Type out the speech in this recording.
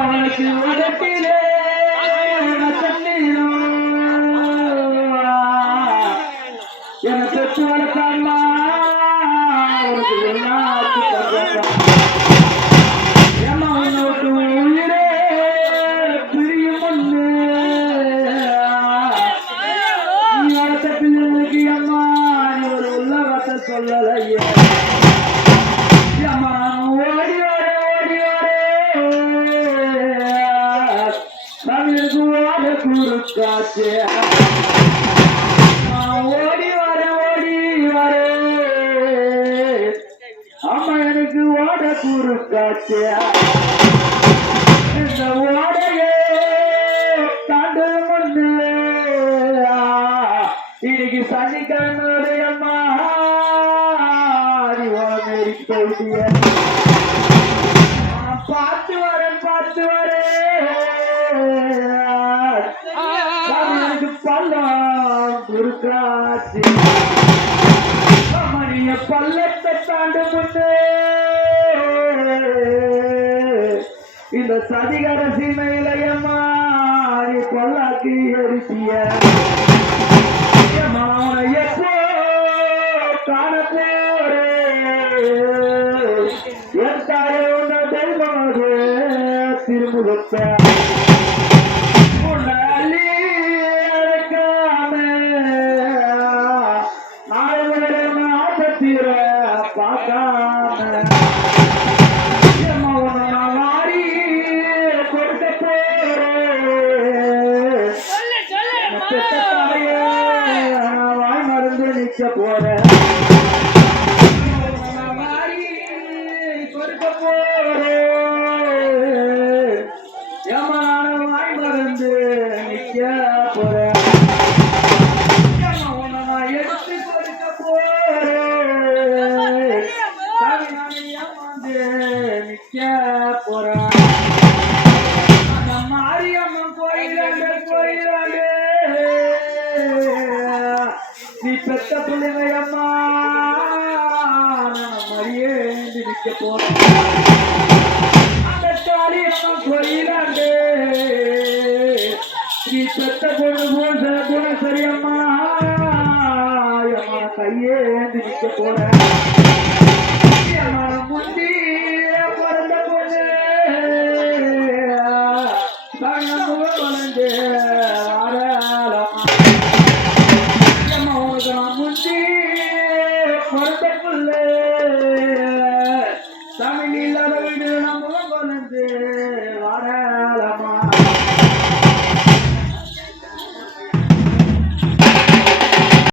அவனுக்கு உலகத்திலே என பெற்று வளர்த்தாங்களா ஏமா உன்னோட்டு உயிரே பிரியும் ஒன்று நீ வளர்த்த பிள்ளைக்கு அம்மா நீ ஒரு உலகத்தை சொல்லலையே அம்மா ஓடி தமிழுக்கு ஓட குறுக்காச்சு ஓடி வர அம்மா எனக்கு ஓட குறுக்காச்சு இந்த ஓடையே தாண்டு முன்னு இன்னைக்கு சனிக்கிழமை அம்மா நீ ஓடி போயிட்டிய பார்த்து வரேன் எனக்கு பள்ளம் குறுக்காச்சு மணிய பள்ளத்தை தாண்டு முன்னே இந்த சதிகார சீமையிலையம்மா நீ பொல்லாக்கி எரிசிய எப்போ காண போறே என் தாயோ தெய்வமாக திருமுகத்தை வாய் மருந்து நிக்க போற கொடுக்க போறே ஏமான வாய் மருந்து நிக்க போற எடுத்து கொடுக்க போறே நிக்க போற மாரியம்மன் கோயிலாண்டு நீ பெத்த பிள்ளைங்கம்மா மரியே நிக்க போறேன் அந்த காளியம்மன் கோயில்